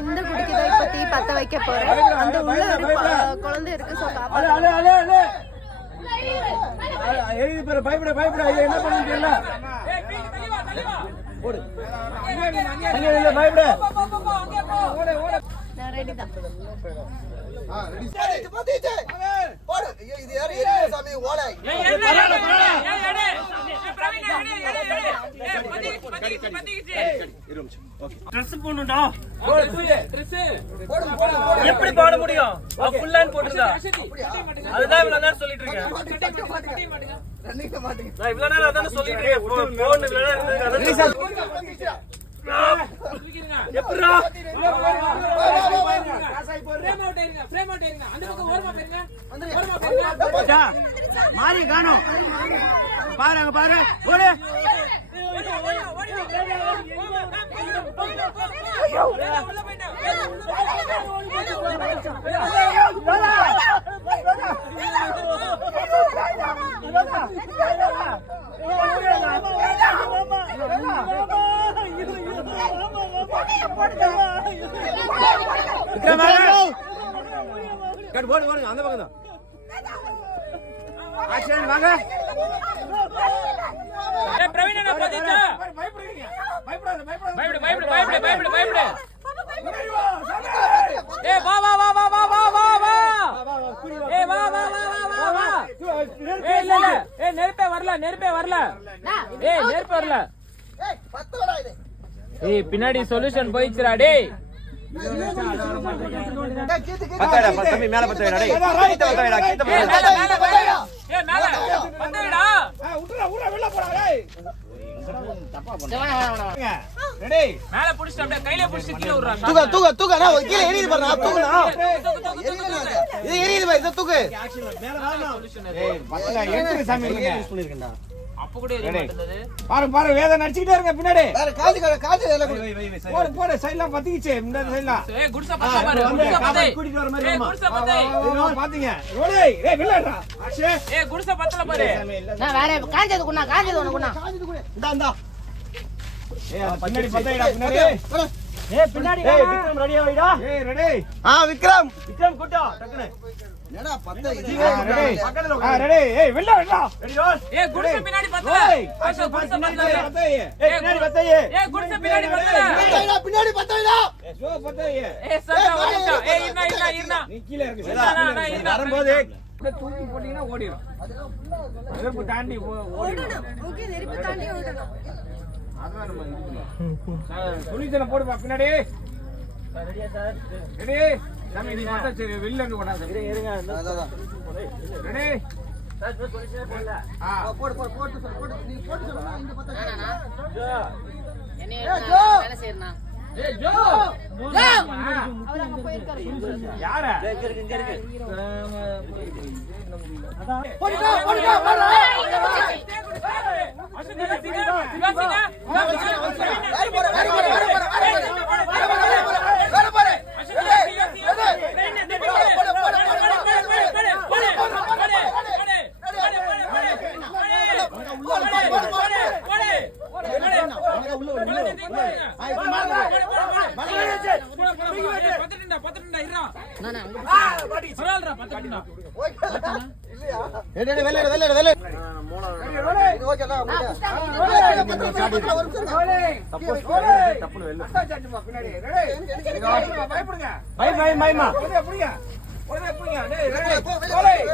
இந்த குடிக்கு தான் இப்ப தீ பத்த வைக்க போறேன். அந்த உள்ள ஒரு குழந்தை இருக்கு. சோ பயப்பட பயப்பட என்ன பண்ணு தெரியல. ஓடு இல்ல பயப்பட. நான் ரெடி தான். ரெடி பாத்தீச்சே போடு. இது யாரு ஏரியா சாமி ஓலை. ட்ரெஸ் போடுடா. ட்ரெஸ் எப்படி பாட முடியும்? ஃபுல் லைன் போட்டுடா. அதுதான் இவ்வளவு நேரம் சொல்லிட்டு இருக்கேன். ரன்னிங்ல மாட்டீங்க. நான் இவ்வளவு நேரம் அதான் சொல்லிட்டு இருக்கேன். போன் இவ்வளவு நேரம் இருக்கு. எப்பறா மாறி காணோம். பாருங்க பாரு ஓடு. ஓடு அந்த பக்கம் தான். ஆக்சிடென்ட் வாங்க. ஏ பிரவீன் அண்ணா பாத்தீச்சா? பயப்படுறீங்க. பயப்படாத பயப்படாத. பயப்படு. ஏ வா. ஏ வா. ஏ இல்ல. ஏ நெருப்பே வரல. ஏய் நெருப்பே வரல. ஏய் பத்தடா இது. ஏய் பின்னாடி சொல்யூஷன் போயிச்சுடா டேய். பத்தடா தம்பி மேல பத்தடா டேய். கீத்த பத்தடா. ஏய் மேல பத்தடா. உட்றா வெளிய போடா டேய். தப்பா பண்ணு. ரெடி மேல புடிச்சு அப்படியே கையில புடிச்சு கீழ உட்றா. தூக்கு நான் கீழ எரியுது பாரு. நான் தூக்குனா. இது எரியுது பாரு. இத தூக்கு. மேல வாடா. ஏய் பத்தடா என்ட்ரி சாமி யூஸ் பண்ணிருக்கேன்டா. அப்ப கூட எரிய மாட்டேங்குது. பாரு வேத நடிச்சிட்டே இருங்க பின்னாடி. வேற காது எல்லாம் போடு சைடுல பத்திக்கிச்சே முன்னாடி சைடுல. ஏய் குட்ஸ பத்த பாரு. குட்ஸ பத்த கூட்டிட்டு வர மாதிரி. ஏய் குட்ஸ பத்த. பாத்தீங்க ரோடே. ஏய் வில்லடா. அக்ஷே. ஏய் குட்ஸ பத்தல பாரு. நான் வேற காஞ்சது குண்ணா. இந்தா. ஏய் பின்னாடி பத்தேடா பின்னாடி. ஏய் பின்னாடி ஏய் விக்ரம் ரெடியா வைடா. ஏய் ரெடி. விக்ரம் கூட்டா டக்குனு. என்னடா பத்த இது. ரெடி பக்கத்துல ரெடி. ஏய் வெல்ல ரெடி ரோஸ். ஏய் குட்ஸ பின்னாடி பத்தல. ஆஷா குட்ஸ பத்தல. ஏய் பின்னாடி பத்தே. ஏய் குட்ஸ பின்னாடி பத்தல. பின்னாடி பத்தல. ஏய் சோ பத்தே. ஏய் சட்டா ஓடிடா. ஏய் இர்னா. நீ கீழ இருக்கு. நான் வரும்போது தூக்கி போடினா ஓடிரும். நெருப்பு தாண்டி ஓடிரும். ஓகே நெருப்பு தாண்டி ஓடணும். அதான் நம்ம சொல்யூஷன் போடுப்பா பின்னாடி. ரெடியா சார்? ரெடி. சாமி நீ மொத்த சரி வெளில இருந்து ஓடாத. இருங்க. அதான். ரெடி. சார் சொல்யூஷன் போடல. போடு. நீ போட்டு சொல்லுங்க இந்த பத்த. என்னைய வேலை செய்யறனா? ஏய் ஜோ. அவர் அங்க போயிருக்காரு. யார? இங்க இருக்கு. அதான். போடுடா.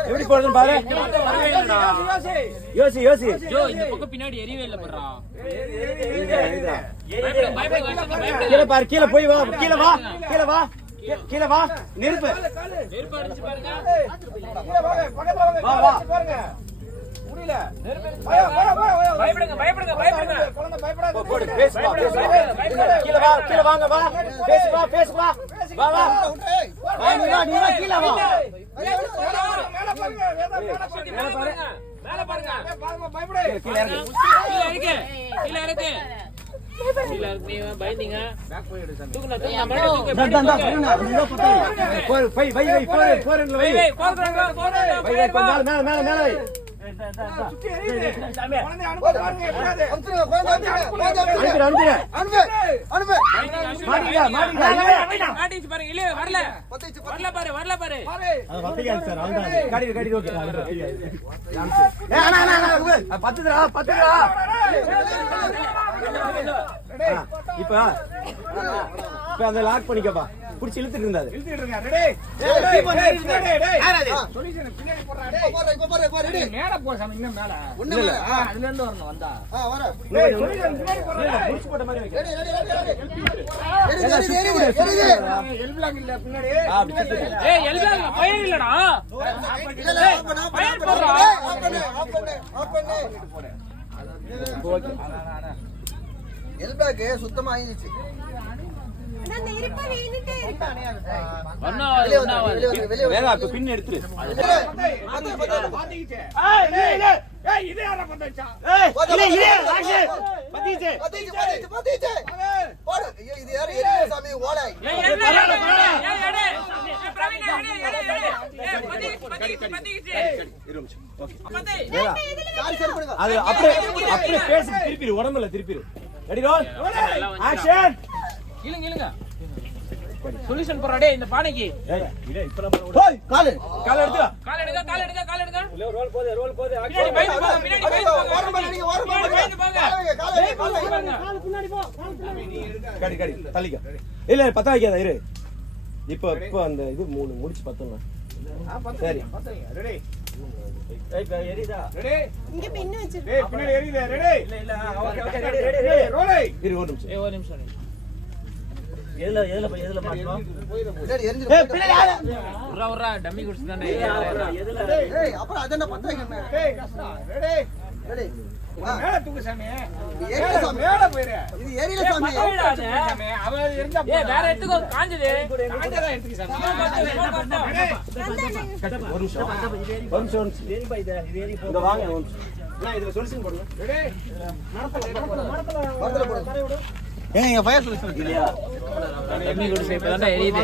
எப்படி போறதுன்னு பாரு. யோசி ஜோ இந்த பக்கம் பின்னாடி எரியவே இல்ல பண்றா. கீழ பாரு. கீழ போய் வா. கீழ வா. நெருப்பு அடிச்சு பாருங்க. வா பாருங்க. முடியல. பயப்படுங்க. குழந்தை பயப்படாத. போடு பேசு வா. கீழ வாங்க வா. பேசு வா. வா. நீ வா கீழ வா. மேல பாருங்க. பயப்படு. கீழ இருக்கு. நீ பயந்தீங்க. தூக்குனா மேல சுத்தி எரியுது. குழந்தை அனுப்ப பாருங்க எப்படியாவது. அனுப்புங்க, குழந்தை அனுப்புங்க. அனுப்பு. அனுப்பு. மாட்டிச்சு பாருங்க. இல்ல வரல. வரல பாரு. வரல பாரு. காடி ஓகே. அண்ணா பத்துடா. இப்ப அந்த லாக் பண்ணிக்கப்பா. புடிச்சு இழுத்துட்டு இருந்தாரு. மேல போ சாமி, இன்னும் மேல. அதுல இருந்து வரணும் வந்தா. புடிச்சு போட்ட மாதிரி வைக்க. எல்பிளாக் இல்ல பின்னாடி. ஏய் எல்பிளாக் ஃபயர் இல்லடா. ஃபயர் போடுறா. எல்பேக் சுத்தமா ஆயிடுச்சு. பின் எடுத்துரு. அப்படியே பேசி திருப்பிடு, உடம்புல திருப்பிடு. Ready roll action. இழுங்க சொல்யூஷன் போறா டேய் இந்த பானைக்கு. கால் எடுத்து கால் எடுங்க. ரோல் போடு பின்னாடி பயந்து போங்க. கடி தள்ளிக்க. இல்ல பத்த வைக்காத இரு. இப்போ அந்த இது முடிச்சு பத்தணும். சரி ரெடி. எரிதா ரெடி. இங்க பின்ன வச்சு டேய் பின்னாடி எரியுதே. ரெடி. இல்ல ஓகே ரெடி. ரோல் இரு ஒரு நிமிஷம். எதுல மாட்டோம். பின்னாடி உர்ரா டம்மி குடிச்சுதானே. ஏய் அப்புறம் அதென்ன பத்த வைக்கணும். டேய் கஷ்டம். ரெடி. ரெடி. மேல தூக்கு சாமி. ஏறில சாமி. மேல போயிரு. இது ஏறில சாமி. சாமி அவ எரிஞ்சா ஏய் வேற எடுத்துக்கோ. காஞ்சதே எடுத்துக்க சாமி. ஒரு நிமிஷம். இங்க வாங்க. நான் இதுல சொல்யூஷன் போடுங்க. ரெடி. மரத்துல போடு. ஏங்க ஃபயர் சொல்யூஷன் இல்லையா? டம்மி குடிச்சு இப்பதானே எரியுது.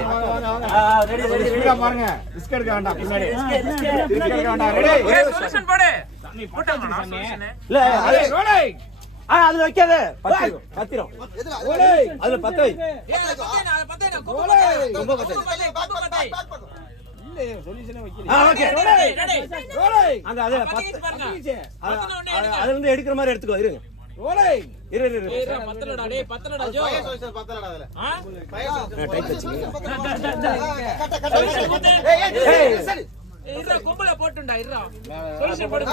ரெடி ஸ்பீடா பாருங்க. ரிஸ்க் எடுக்க வேண்டாம். பின்னாடி ரிஸ்க் எடுக்க வேண்டாம். ரெடி. சொல்யூஷன் போடு. நீ போட்டாங்க சொல்யூஷன். இல்ல அது ரோலை. அதுல வைக்காத. பத்திரம். எதுல? அதுல பத்த வை. பத்தேனா ரொம்ப பத்த. இல்ல சொல்யூஷனே வைக்கல. ஓகே. ரோலை. அந்த அதுல அதுல இருந்து எடுக்கிற மாதிரி எடுத்துக்கோ. இருங்க. ரோலை. இரு. பத்தலடா டேய் பத்தலடா ஜோ. ஃபயர் சொல்யூஷன் பத்தலடா அதுல. டைட் வச்சுங்க. ஏய் சரி. இருடா கொம்பல போட்டுடா இருடா. சொல்யூஷன் போடு.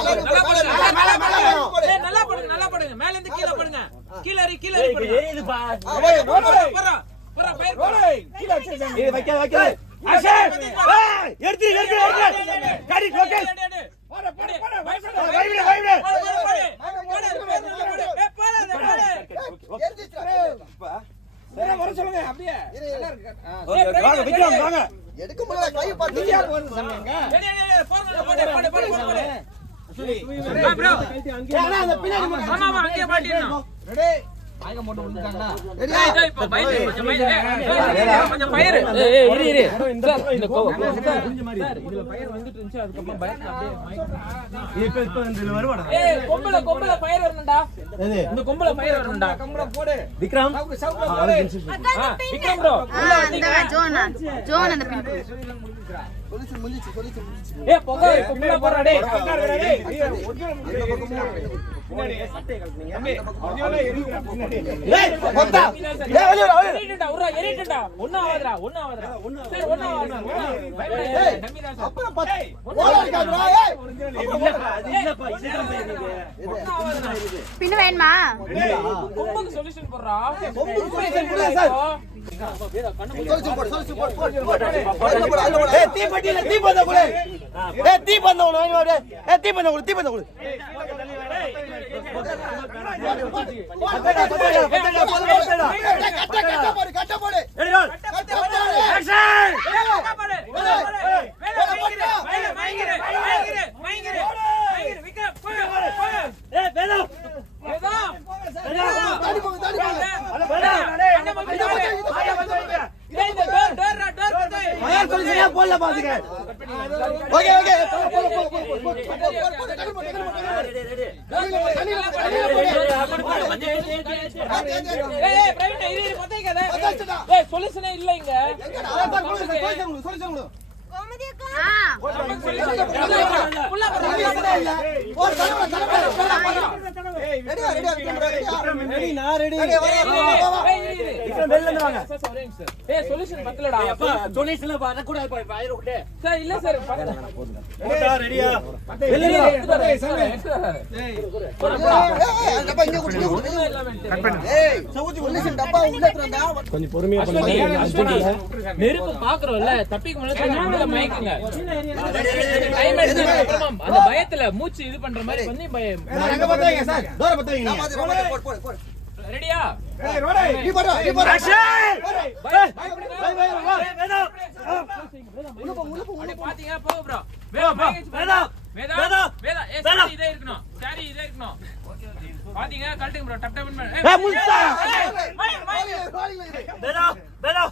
நல்லா போடுங்க. மேல இருந்து கீழ போடுங்க. கீழ ஏறி போடுங்க. இது பா. போறா ஃபயர் ரோலை. கீழ வச்சு சாமி. இது வைக்காத. ஆக்ஷன். எடுத்து. கடி ஓகே. போடு. வைப்ரே. வர சொல்லுங்க அப்படியே. வாங்க விக்ரம் வாங்க. எடுக்க முடியல கை பத்தி போகுது சாமிங்க. போடு. சொல்லி ப்ரோ. அந்த பின்னாடி ஆமா அங்கே மாட்டிடணும். ரெடி. இப்ப பயந்து கொஞ்சம் ஃபயர். இரு. இந்த இதுல ஃபயர் வந்துட்டு இருந்துச்சு. அதுக்கு பயத்துல அப்படியே இப்ப இந்த வருவாடா. கொம்பல ஃபயர் வரணும்டா. இந்த கொம்பல ஃபயர் வரணும்டா. போடு. விக்ரம். விக்ரம் ப்ரோ. ஜோன் அந்த பின் சொல்யூஷன் முடிஞ்சிச்சு. பொங்க கொம்பல போறா டேய். பின்னாடி சட்டை கழட்டுங்க. தம்பி ஒண்ணே எரியுடா பின்னாடி. ஏய் கொண்டா. எரிட்டடா உரா எரிட்டடா. ஒண்ணு ஆவதுடா. சரி ஒண்ணு ஆவதுடா. ஏய் டம்மி தான் அப்புறம் பத்த. ஓட இருக்காதடா. ஏய் இல்லப்பா இதுதான் போயிருது. பின்ன வேணுமா? கொம்புக்கு சொல்யூஷன் போடுறா. சொல்யூஷன் போடு சார். சொல்யூஷன் போடு. ஏய் தீ பட்டில தீ பந்த போடு. ஏய் தீ பந்த போடு. ஏய் தீ பந்த போடு. கட்ட போடு. Ready roll. ஆக்ஷன். விக்ரம் போ. ஏய் வேணும். போடல பாத்துக்க. ஓகே ஓகே சொல்யூஷனே இல்ல இங்க. சொல்யூஷன் பத்தலடா. டொனேஷன்ல வரக்கூடாது சார் இல்ல சார் ரெடியா கொஞ்சம் பொறுமையா நெருப்பு பாக்குறோம்ல, தப்பிக்க முடியல மயக்குங்க. டைம் எடுத்து அந்த பயத்துல மூச்சு இது பண்ற மாதிரி பண்ணி ரெடியா? பாத்தீங்க போக ப்ரோ. வேதா இதே இருக்கணும், சாரி இதே இருக்கணும். பாத்தீங்க கழட்டுங்க ப்ரோ, டப் டப்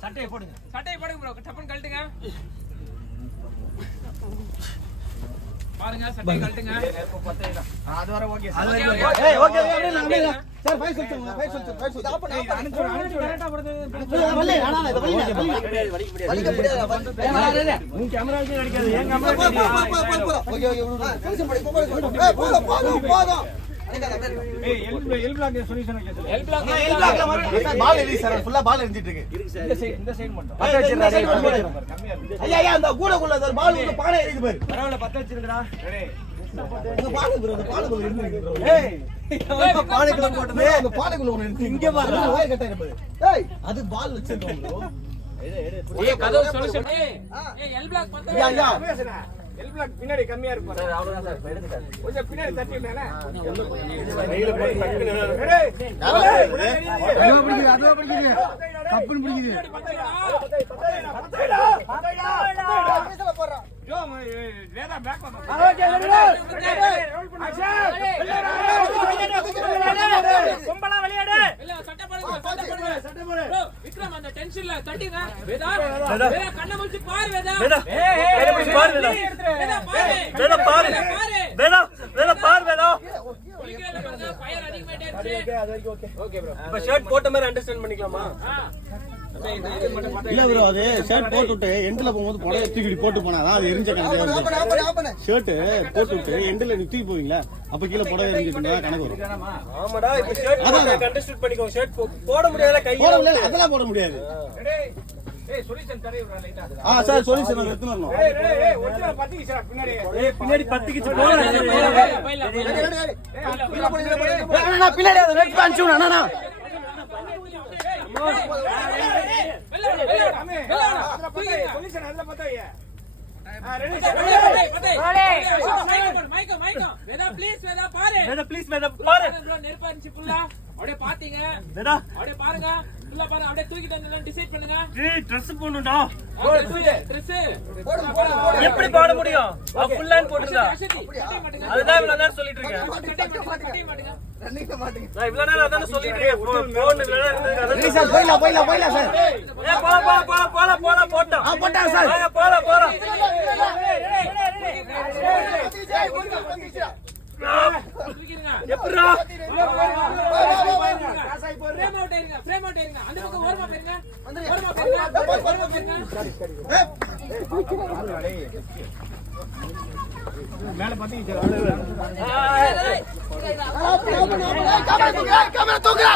சட்டையை போடுங்க ப்ரோ, டப்புன்னு கழட்டுங்க. பாருங்க சட்டை கழட்டுங்க. அது வர ஓகே சார். ஓகே ஏய் ஓகே அப்படியே நான் சார் ஃபைல் சொல்லுங்க, ஃபைல் சொல்லுங்க. அப்ப நான் அனுப்பு கரெக்ட்டா போடுது. வள்ளி அண்ணா இது வள்ளி வலிக்க முடியாது. நீ கேமரா வச்சு அடிக்காத. ஏன் கேமரா ஓகே ஓகே சொல்யூஷன் படி போதும். ஏய் எல் பிளாக் சொல்யூஷன் கேக்குது. எல் பிளாக்ல வர பால் எரி சார், ஃபுல்லா பால் எரிஞ்சிட்டு இருக்கு. இந்த சைடு மட்டும் பத்த வச்சிரறா. ஐயா அந்த கூடக்குள்ள சார் பால் உள்ள பானை எரியுது பாரு. பரவாயில்ல பத்த வச்சிருங்கடா. இந்த பால் ப்ரோ, இந்த பாலுக்குள்ள இருந்து ப்ரோ. ஏய் அந்த பானைக்குள்ள போட்டது, அந்த பானைக்குள்ள ஒன்னு இருக்கு. இங்க பாரு வயர் கட்ட இருக்கு. ஏய் அது பால் வச்சிருக்கோம் ப்ரோ. ஏய் கதவு சொல்யூஷன். ஏய் எல் பிளாக் பத்த. ஐயா எல் பிளாக் பின்னாடி கம்மியா இருக்கும் சார். அவ்வளவுதான் சார், எடுத்துட்டாரு. கொஞ்சம் பின்னாடி தட்டி விடனே. வெயில போய் தட்டி விடனே. அதுவா பிடிக்குது. கப்புன்னு பிடிக்குது. பத்தைடா. போறா. ஜோ வேதா பேக் பண்ணு. ஓகே கும்பலா வெளியேடு. இல்ல சட்டை போடுங்க. ப்ரோ விக்ரம் அந்த டென்ஷன்ல தட்டிங்க. வேதா கண்ணை மூடி பாரு வேதா. கண்ணை மூடி பாரு வேதா. குளிக்கல பாருங்க, ஃபயர் அதிகமாயிட்டே. Okay bro. இப்ப ஷர்ட் போட்ட மாதிரி அண்டர்ஸ்டாண்ட் பண்ணிக்கலாமா? இல்ல ப்ரோ, அது ஷர்ட் போட்டுட்டு எண்ட்ல போகும்போது புடவை தூக்கி போட்டு போனாதான் அது எரிஞ்ச கணக்கு. ஷர்ட் போட்டுட்டு எண்ட்ல நீ தூக்கி போவீங்களா, அப்ப கீழே புடவை எரிஞ்சிட்டு கணக்கு வரும். ஆமாடா, இப்ப ஷர்ட் அண்டர்ஸ்டாண்ட் பண்ணிக்கோ. ஷர்ட் போட முடியாத கை போட முடியாது, அதெல்லாம் போட முடியாது. ஏய் சொல்யூஷன் தரே விடுறா லைட்டா. சார் சொல்யூஷன் எடுத்து வரணும். ஏய் ஒரிஜினல் பத்திக்கிச்சா பின்னாடி. பின்னாடி பத்திக்கிச்சு போறா. நான் பின்னாடி அது ரெட் பேண்ட் ஷூ அண்ணா. சொல்யூஷன் அதுல பத்தாயே. ரெடி நெருப்பாச்சு ஃபுல்லா அப்படியே பாத்தீங்க. அப்படியே பாருங்க, ஃபுல்லா பாருங்க, அப்படியே தூக்கிட்டு வந்து டிசைட் பண்ணுங்க. ட்ரெஸ் போடணும்டா. ட்ரெஸ் எப்படி போட முடியும்? ஃபுல்லான் போடுடா. அதுதான் இவ்வளவு நேரம் சொல்லிட்டு இருக்கேன். நான் இவ்வளவு நேரம் அதான் சொல்லிட்டு இருக்கேன். போன் இவ்வளவு நேரம் இருந்தது. சார் போயிடலாம் சார். ஏய் போல போட்டோம். போட்டாங்க சார். போல எப்படிடா ஃப்ரேம் அவுட் ஆயிருங்க. அந்த பக்கம் ஓரமா போயிருங்க. மேல பத்திக்கிச்சா. கேமரா தூக்குடா.